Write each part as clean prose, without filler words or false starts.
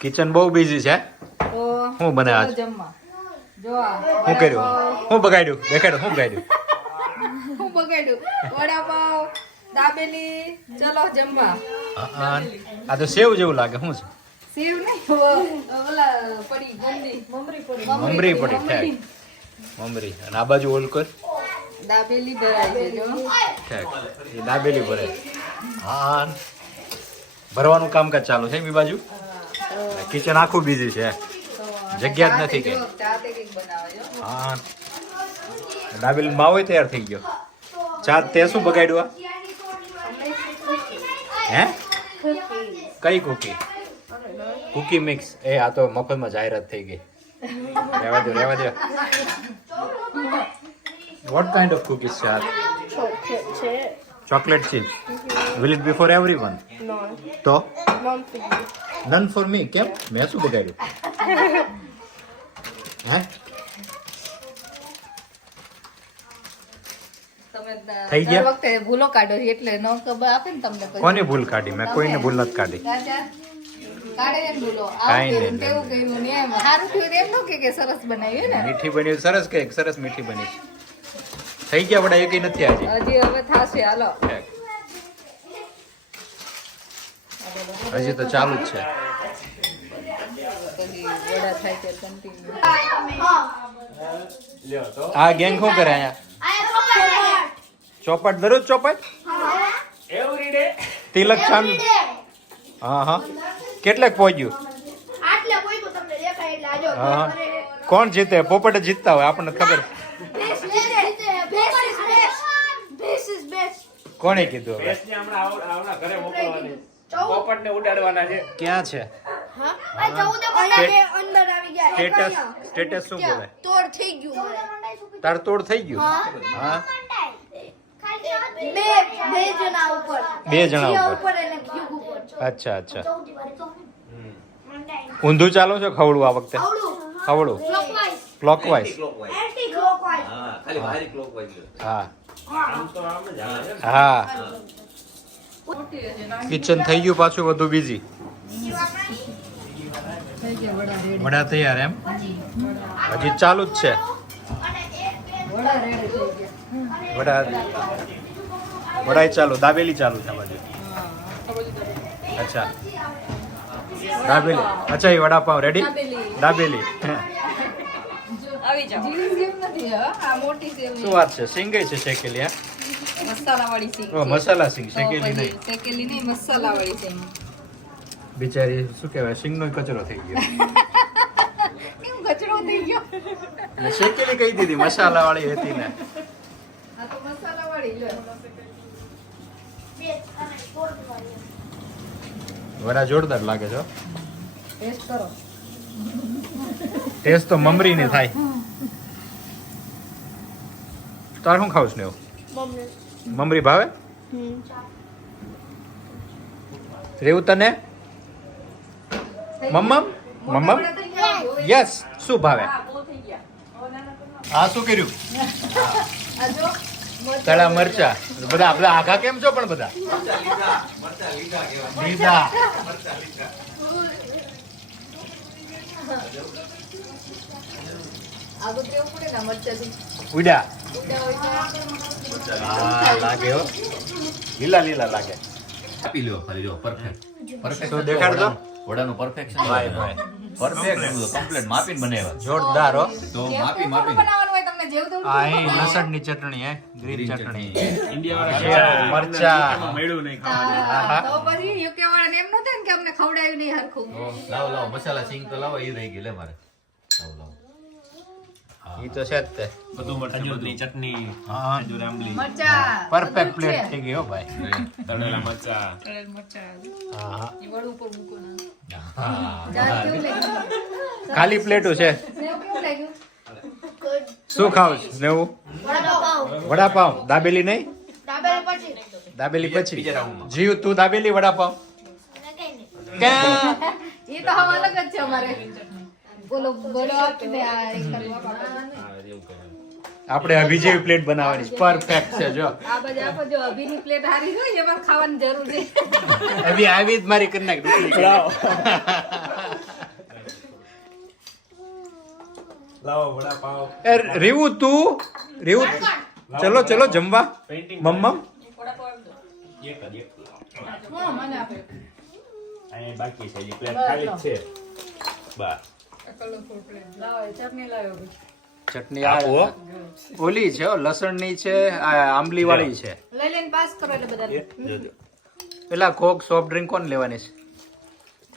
Kitchen બહુ busy છે. તો શું બને આજ? જમવા જો શું કર્યું? શું બગાડ્યું? દેખાડો શું બગાડ્યું? હું બગાડ્યું વડાપાવ દાબેલી ચલો જમવા. આ તો સેવ જેવું લાગે. શું છે? સેવ નહીં ઓલા પડી મમરી પડી ઠેક. મમરી અને આ બાજુ ઓલ કર દાબેલી ભરાય છે જો ઠેક. એ દાબેલી ભરે. હા ભરવાનું કામકાજ ચાલુ છે. એ બાજુ કિચન આખું બીજી છે. જગ્યા જ નથી કે. ચાતે કેક બનાવે જો. હા દાબેલી માવો તૈયાર થઈ ગયો. ચા તે શું બગાડ્યું? હે કઈ કુકી? Cookie mix. એ આ તો મફતમાં જાહેરાત થઈ ગઈ. રહેવા દો રહેવા દો. વોટ કાઇન્ડ ઓફ કુકીઝ છે આ? Chocolate chip. Will it be for everyone? તો નન ફોર મી. કેમ? મેં શું બગાડ્યું? હે તમે થઈ ગયા? દર વખતે ભૂલો કાઢો છો એટલે નો ખબર આપે ને તમને પછી. કોની ભૂલ કાઢી? મેં કોઈને ભૂલ નથી કાઢી. રાજા કાઢે ને ભૂલો કાંઈ આવું નહીં, કેવું કેવું ને એમ સારું થયું તો એમ નો કે સરસ બનાવ્યું ને. મીઠી બની સરસ કેક. સરસ મીઠી બની. થઈ ગયા વડા એકેય નથી આજે. હજી હવે થાશે હાલો. હજી તો ચાલુ જ છે. પછી વડા થાય છે કન્ટિન્યુ. આ ગેંગ શું કરે અહીંયા? ચોપટ દરરોજ ચોપટ? તિલક ચાંદ. હા હા કેટલાક પહોંચ્યું? હા કોણ જીતે? પોપટ જ જીતતા હોય આપણને ખબર. કોણે કીધું? હવે પોપટને ઉડાડવાના છે. ક્યાં છે? સ્ટેટસ સ્ટેટસ શું બોલે? તોડ થઈ ગયું તાર તોડ થઈ ગયું? હા બે જણા ઉપર બે જણા જીયા ઉપર. ઉપર અને ક્યુબ ઉપર અચ્છા અચ્છા. ઊંધું ચાલો છો ખવડું આ વખતે? ખવડું ક્લોકવાઇઝ ક્લોકવાઇઝ. એન્ટી ક્લોકવાઇઝ ખાલી બારી ક્લોકવાઇઝ. હા આમ તો આમ જ આવે છે. હા કિચન થઈ ગયું પાછું વધુ બીજી. થઈ ગયા વડા રેડી. વડા તૈયાર એમ? હજી ચાલુ જ છે વડા રેડી થઈ ગયા. વડા. વડાય ચાલુ. દાબેલી ચાલુ છે આ બાજુ. અચ્છા દાબેલી. અચ્છા એ વડાપાવ રેડી. દાબેલી. આવી જાઓ. જીવી જેમ નથી હા આ મોટી સેવ શું વાત છે? સિંગઈ છે શેકેલી? હા મસાલા વાળી સિંગ. ઓ મસાલા સિંગ. શેકેલી નહીં. શેકેલી નહીં મસાલા વાળી સિંગ. બિચારી શું કહેવાય સિંગનો કચરો થઈ ગયો. કેમ કચરો થઈ ગયો? અને શેકેલી કહી દીધી મસાલા વાળી હતી ને. આ તો મસાલા વાળી લો. વડા જોરદાર લાગે છે. ટેસ્ટ કરો. ટેસ્ટ તો મમરી ની થાય. તાર શું ખાવ ને? મમરી ભાવે? રેવું તને? મમ્મમ મમ્મમ યસ. શું ભાવે? હા શું કર્યું? આ જો તળા મરચા. બધા આપણે આઘા કેમ છો પણ બધા? લીધા. આ તો કેવું પડે ને મરચાથી. ઉડ્યા. ઉડા હોય તો હા લાગે હો. લીલા લીલા લાગે. આપી લ્યો ખાલી જો પરફેક્ટ. પરફેક્ટ તો દેખાડજો. વડાનું પરફેક્શન. ભાઈ ભાઈ પરફેક્ટ કમ્પ્લીટ માપીને બનાવ્યા. જોરદાર હો. તો જેવું માપી મોટું માપી બનાવવાનું હોય તમને જેવું તેવું આ અહીં લસણની ચટણી હે. ગ્રીન ચટણી. ઇન્ડિયા મરચા. હા, તો પછી યુકે વાળાને એમ ન થાય ને કે અમને ખવડાવ્યું નહીં હરખું. લાવો લાવો મસાલા સિંગ તો લાવો એ રહી ગઈ લે મારે. લાવો લાવો. ઈ તો છે જ તે. બધું મરચું ચટણી હા ખજૂર આંબલી મરચા પરફેક્ટ પ્લેટ થઈ ગઈ હો ભાઈ. તળેલા મરચા તળેલ મરચા હા હા. ઈ વડું ઉપર મૂકો ને. હા. ચાલ કેવું લાગ્યું? ખાલી પ્લેટો છે. સેવ કેવું લાગ્યું? શું ખાવ નેવું? વડાપાવ વડાપાવ. દાબેલી નહીં? દાબેલી પછી દાબેલી પછી. બીજા રાઉન્ડમાં. જીવ તું દાબેલી વડાપાવ. ક્યાં? ઈ તો હવે અલગ જ છે અમારે. બોલો બોલો આપને આ એક કરવા. આપણે અભી જેવી પ્લેટ બનાવવાની પરફેક્ટ છે જો. આ બાજુ આપો જો અભીની પ્લેટ હારી હોય એમાં ખાવાની જરૂર છે. અભી આવી જ મારી કરી નાખ. લાવો વડાપાવ એ રીવું તું રીવું ચલો ચલો જમવા પેઇન્ટિંગ મમ્મમ એક જ એક હા, મને આપે. અહીંયા બાકી છે હજી પ્લેટ ખાલી જ છે બસ ચટણી આ ઓલી છે હો, લસણની છે આ આંબલી વાળી છે લઈ લઈને પાસ કરો એટલે બધા જોજો પેલા કોક સોફ્ટ ડ્રિંક કોણ લેવાની છે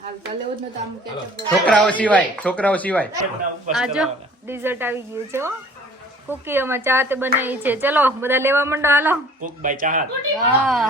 હાલ ચાલે એવું જ નતું આમ ketchup. છોકરાઓ સિવાય આ જો ડિઝર્ટ આવી ગયું છે હો. કુકી અમાર ચા તે બનાવી છે. ચલો બધા લેવા માંડો હાલો. કુક બાય ચાહત હા